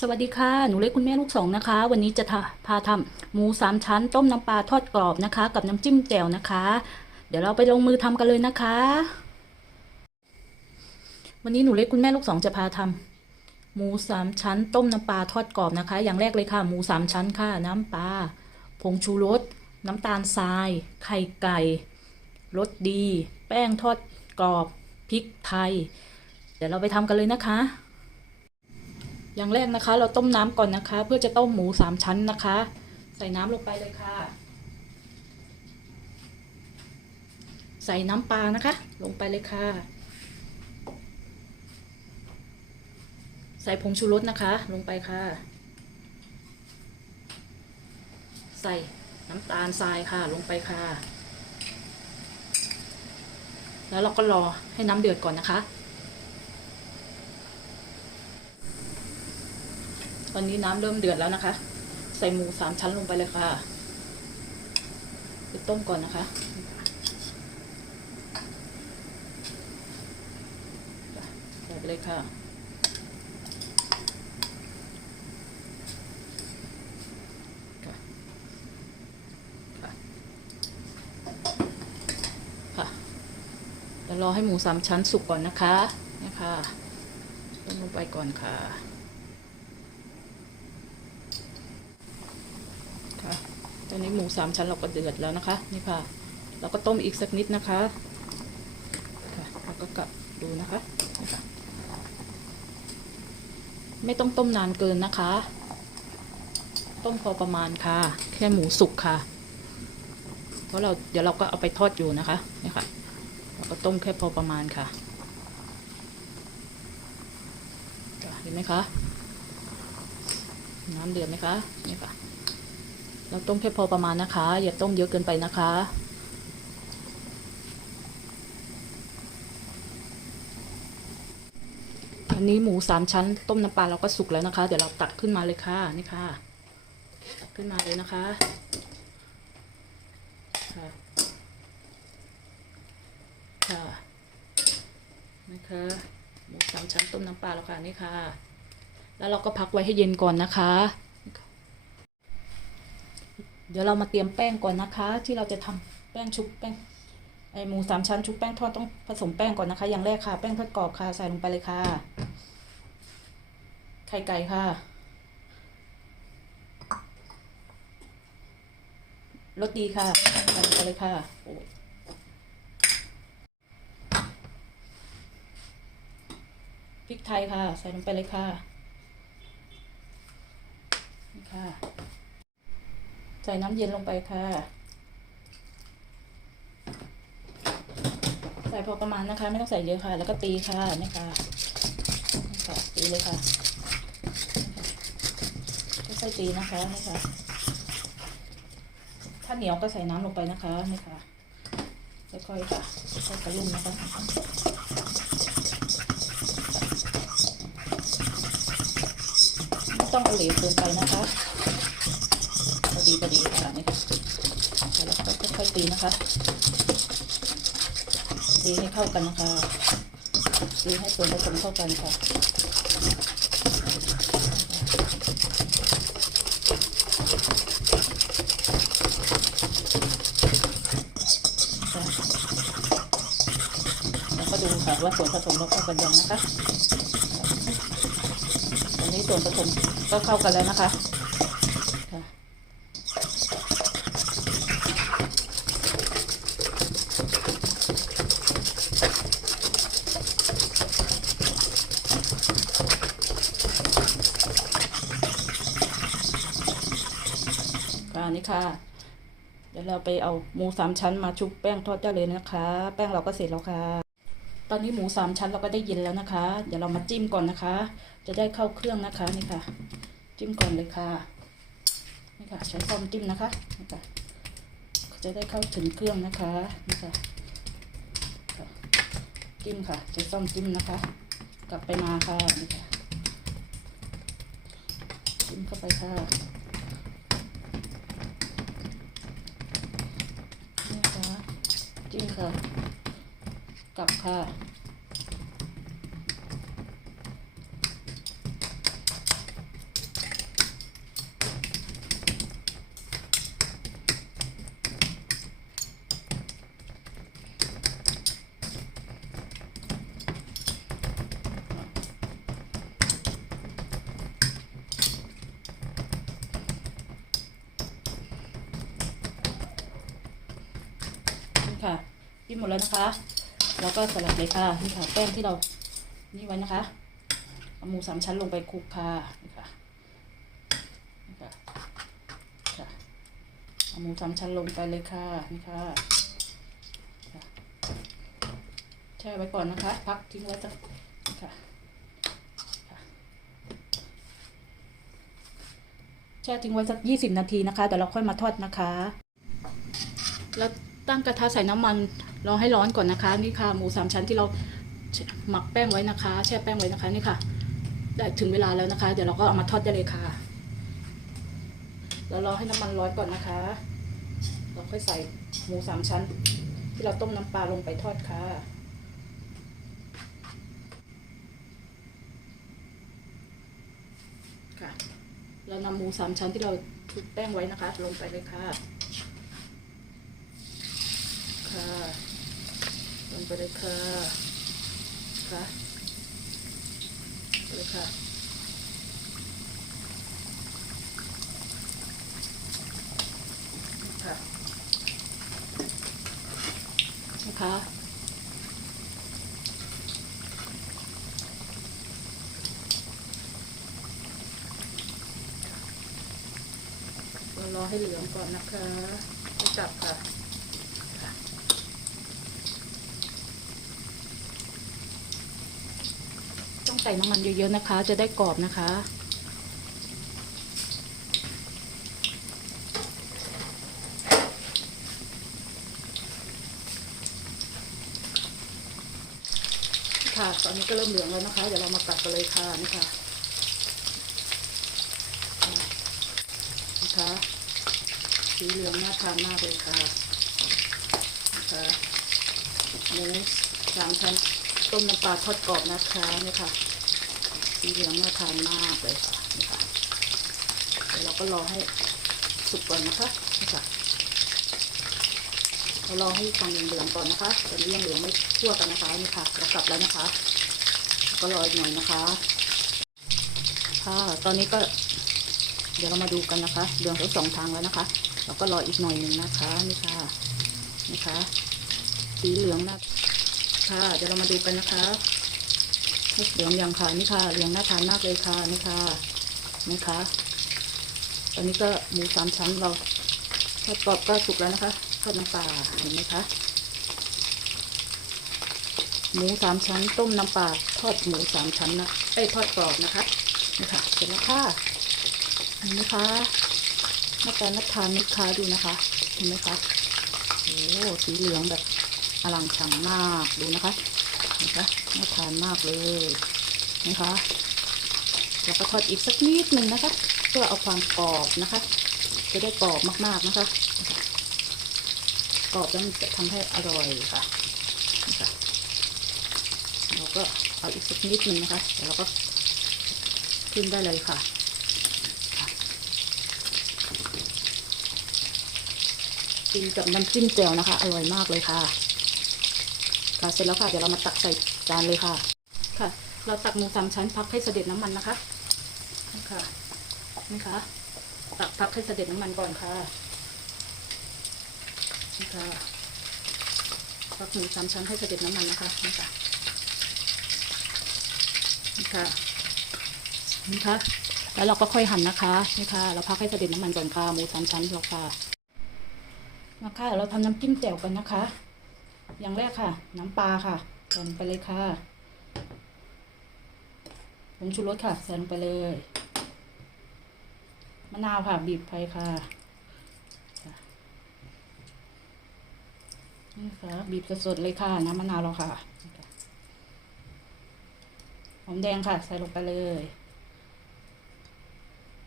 สวัสดีค่ะ หนูเล็กคุณแม่ลูกสองนะคะ วันนี้จะพาทำหมูสามชั้น ต้มน้ำปลาทอดกรอบนะคะ กับน้ำจิ้มแจ่วนะคะ เดี๋ยวเราไปลงมือทำกันเลยนะคะ วันนี้หนูเล็กคุณแม่ลูกสองจะพาทำหมูสามชั้น ต้มน้ำปลาทอดกรอบนะคะ อย่างแรกเลยค่ะ หมูสามชั้นค่ะ น้ำปลาผงชูรสน้ำตาลทราย ไข่ไก่รสดี แป้งทอดกรอบพริกไทย เดี๋ยวเราไปทำกันเลยนะคะ อย่างแรกนะคะ เราต้มน้ำก่อนนะคะ เพื่อจะต้มหมูสามชั้นนะคะ ใส่น้ำลงไปเลยค่ะ ใส่น้ำปลานะคะ ลงไปเลยค่ะ ใส่ผงชูรสนะคะ ลงไปค่ะ ใส่น้ำตาลทรายค่ะ ลงไปค่ะ แล้วเราก็รอให้น้ำเดือดก่อนนะคะ ตอนนี้น้ำเริ่มเดือดแล้วนะคะ ใส่หมูสามชั้นลงไปเลยค่ะไปต้มก่อนนะคะใส่ไปเลยค่ะค่ะค่ะค่ะเดี๋ยวรอให้หมูสามชั้นสุกก่อนนะคะนี่ค่ะต้มลงไปก่อนค่ะ ตอนนี้หมูสามชั้นเราก็เดือดแล้วนะคะ นี่ค่ะ เราก็ต้มอีกสักนิดนะคะค่ะเราก็กลับดูนะคะนี่ค่ะไม่ต้องต้มนานเกินนะคะ ต้มพอประมาณค่ะ แค่หมูสุกค่ะ เพราะเราเดี๋ยวเราก็เอาไปทอดอยู่นะคะนี่ค่ะ เราก็ต้มแค่พอประมาณค่ะค่ะเห็นไหมคะ น้ำเดือดไหมคะ นี่ค่ะ เราต้มแค่พอประมาณนะคะ อย่าต้มเยอะเกินไปนะคะ อันนี้หมูสามชั้น ต้มน้ำปลาเราก็สุกแล้วนะคะ เดี๋ยวเราตักขึ้นมาเลยค่ะนี่ค่ะตักขึ้นมาเลยนะคะค่ะค่ะนะคะหมูสามชั้นต้มน้ำปลาแล้วค่ะนี่ค่ะ แล้วเราก็พักไว้ให้เย็นก่อนนะคะ เดี๋ยวเรามาเตรียมแป้งก่อนนะคะ ที่เราจะทำแป้งชุบแป้งไอหมูสามชั้นชุบแป้งทอดต้องผสมแป้งก่อนนะคะ อย่างแรกค่ะ แป้งทอดกรอบค่ะ ใส่ลงไปเลยค่ะ ไข่ไก่ค่ะ รสดีค่ะใส่ลงไปเลยค่ะ พริกไทยค่ะ ใส่ลงไปเลยค่ะ นี่ค่ะ ใส่น้ำเย็นลงไปค่ะ ใส่พอประมาณนะคะ ไม่ต้องใส่เยอะค่ะ แล้วก็ตีค่ะนี่ค่ะนี่ค่ะตีเลยค่ะค่อยๆตีนะคะนี่ค่ะ ถ้าเหนียวก็ใส่น้ำลงไปนะคะนี่ค่ะค่อยๆค่ะค่อยๆกระลุ่มนะคะไม่ต้องเอาเหลวเกินไปนะคะ ดีพอดีค่ะนี่ค่ะแล้วก็ค่อยๆตีนะคะตีให้เข้ากันนะคะตีให้ส่วนผสมเข้ากันค่ะแล้วก็ดูค่ะว่าส่วนผสมเราเข้ากันยังนะคะตอนนี้ส่วนผสมก็เข้ากันแล้วนะคะค่ะ ค่ะ เดี๋ยวเราไปเอาหมูสามชั้นมาชุบแป้งทอดได้เลยนะคะ แป้งเราก็เสร็จแล้วค่ะ ตอนนี้หมูสามชั้นเราก็ได้เย็นแล้วนะคะ เดี๋ยวเรามาจิ้มก่อนนะคะ จะได้เข้าเครื่องนะคะนี่ค่ะ จิ้มก่อนเลยค่ะนี่ค่ะ ใช้ซ่อมจิ้มนะคะนี่ค่ะจะได้เข้าถึงเครื่องนะคะนี่ค่ะจิ้มค่ะใช้ซ่อมจิ้มนะคะ กลับไปมาค่ะนี่ค่ะจิ้มเข้าไปค่ะ นี่ค่ะจิ้ม ค่ะ กลับค่ะ จิ้มหมดแล้วนะคะเราก็สลัดเลยค่ะนี่ค่ะแป้งที่เรานี่ไว้นะคะเอาหมูสามชั้นลงไปคลุกค่ะนี่ค่ะนี่ค่ะค่ะเอาหมูสามชั้นลงไปเลยค่ะนี่ค่ะค่ะแช่ไว้ก่อนนะคะ พักทิ้งไว้สักค่ะค่ะแช่ทิ้งไว้สักยี่สิบนาทีนะคะเดี๋ยวเราค่อยมาทอดนะคะ แล้วตั้งกระทะใส่น้ำมัน รอให้ร้อนก่อนนะคะ นี่ค่ะ หมูสามชั้นที่เราหมักแป้งไว้นะคะ แช่แป้งไว้นะคะนี่ค่ะ ได้ถึงเวลาแล้วนะคะ เดี๋ยวเราก็เอามาทอดได้เลยค่ะเรารอให้น้ำมันร้อนก่อนนะคะ เราค่อยใส่หมูสามชั้น ที่เราต้มน้ำปลาลงไปทอดค่ะค่ะเรานำหมูสามชั้นที่เราคลุกแป้งไว้นะคะ ลงไปเลยค่ะค่ะ เลยค่ะค่ะไปเลยค่ะค่ะนะคะเรารอให้เหลืองก่อนนะคะไม่จับค่ะ ต้อง ใส่น้ำมันเยอะๆนะคะ จะได้กรอบนะคะ ค่ะ ตอนนี้ก็เริ่มเหลืองแล้วนะคะ เดี๋ยวเรามาตัดกันเลยค่ะนี่ค่ะนะคะสีเหลืองน่าทานมากเลยค่ะนะคะหมูสามชั้นต้มน้ำปลาทอดกรอบนะคะนี่ค่ะ สีเหลืองน่าทานมากเลยค่ะนี่ค่ะเดี๋ยวเราก็รอให้สุกก่อนนะคะนี่ค่ะเรารอให้ฟังเหลืองก่อนนะคะตอนนี้ยังเหลืองไม่ทั่วกันนะคะนี่ค่ะเรากลับแล้วนะคะ ก็รออีกหน่อยนะคะค่ะตอนนี้ก็ เดี๋ยวเรามาดูกันนะคะเหลืองทั้งสองทางแล้วนะคะ เราก็รออีกหน่อยหนึ่งนะคะนี่ค่ะนี่ค่ะสีเหลืองนะค่ะเดี๋ยวเรามาดูกันนะคะ เหลืองอย่างค่ะนี่ค่ะเหลืองน่าทานมากเลยค่ะนี่ค่ะนี่ค่ะตอนนี้ก็หมูสามชั้นเราทอดกรอบก็สุกแล้วนะคะทอดน้ำปลาเห็นไหมคะหมูสามชั้นต้มน้ำปลาทอดหมูสามชั้นนะไอ้ทอดกรอบนะคะนี่ค่ะเสร็จแล้วค่ะเห็นไหมคะหน้าตาน่าทานไหมคะดูนะคะเห็นไหมคะโอ้สีเหลืองแบบอลังฉ่ำมากดูนะคะ เห็นคะน่าทานมากเลยนะคะแล้วก็ทอดอีกสักนิดหนึ่งนะคะ เพื่อเอาความกรอบนะคะ จะได้กรอบมากๆนะคะ กรอบแล้วมันจะทำให้อร่อยค่ะนะคะเราก็เอาอีกสักนิดหนึ่งนะคะเดี๋ยวเราก็ขึ้นได้เลยค่ะกินกับน้ำจิ้มแจ่วนะคะ อร่อยมากเลยค่ะ ค่ะเสร็จแล้วค่ะเดี๋ยวเรามาตักใส่จานเลยค่ะ ค่ะ เราตักหมูสามชั้นพักให้เสด็จน้ำมันนะคะนี่ค่ะนี่ค่ะ ตักพักให้เสด็จน้ำมันก่อนค่ะนี่ค่ะพักหมูสามชั้นให้เสด็จน้ำมันนะคะนี่ค่ะนี่ค่ะนี่ค่ะ แล้วเราก็ค่อยหั่นนะคะนี่ค่ะ เราพักให้เสด็จน้ำมันก่อนค่ะหมูสามชั้นเราค่ะมาค่ะเดี๋ยวเราทำน้ำจิ้มแจ่วกันนะคะ อย่างแรกค่ะ น้ำปลาค่ะใส่ลงไปเลยค่ะผงชูรสค่ะใส่ลงไปเลยมะนาวค่ะบีบไปค่ะนี่ค่ะบีบสดๆเลยค่ะน้ำมะนาวเราค่ะหอมแดงค่ะ ใส่ลงไปเลย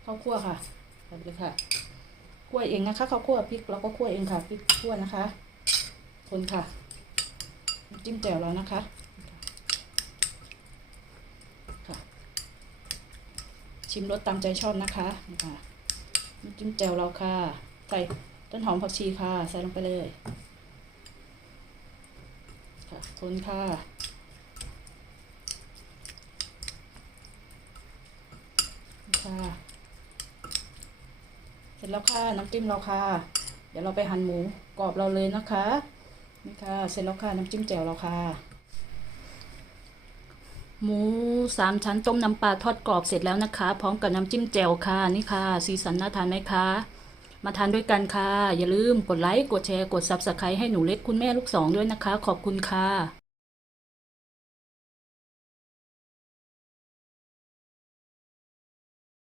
ข้าวคั่วค่ะใส่ไปเลยค่ะคั่วเองนะคะข้าวคั่วพริกเราก็คั่วเองค่ะพริกคั่วนะคะ คนค่ะ จิ้มแจ่วแล้วนะคะค่ะชิมรสตามใจชอบนะคะนี่ค่ะจิ้มแจ่วเราค่ะ ใส่ต้นหอมผักชีค่ะ ใส่ลงไปเลยค่ะคนค่ะค่ะเสร็จแล้วค่ะน้ำจิ้มเราค่ะ เดี๋ยวเราไปหั่นหมูกรอบเราเลยนะคะ นี่ค่ะเสร็จแล้วค่ะน้ำจิ้มแจ่วเราค่ะ หมูสามชั้นต้มน้ำปลาทอดกรอบเสร็จแล้วนะคะ พร้อมกับน้ำจิ้มแจ่วค่ะนี่ค่ะ สีสันน่าทานไหมคะมาทานด้วยกันค่ะ อย่าลืมกดไลค์ กดแชร์ กดซับสไครต์ให้หนูเล็กคุณแม่ลูกสองด้วยนะคะ ขอบคุณค่ะ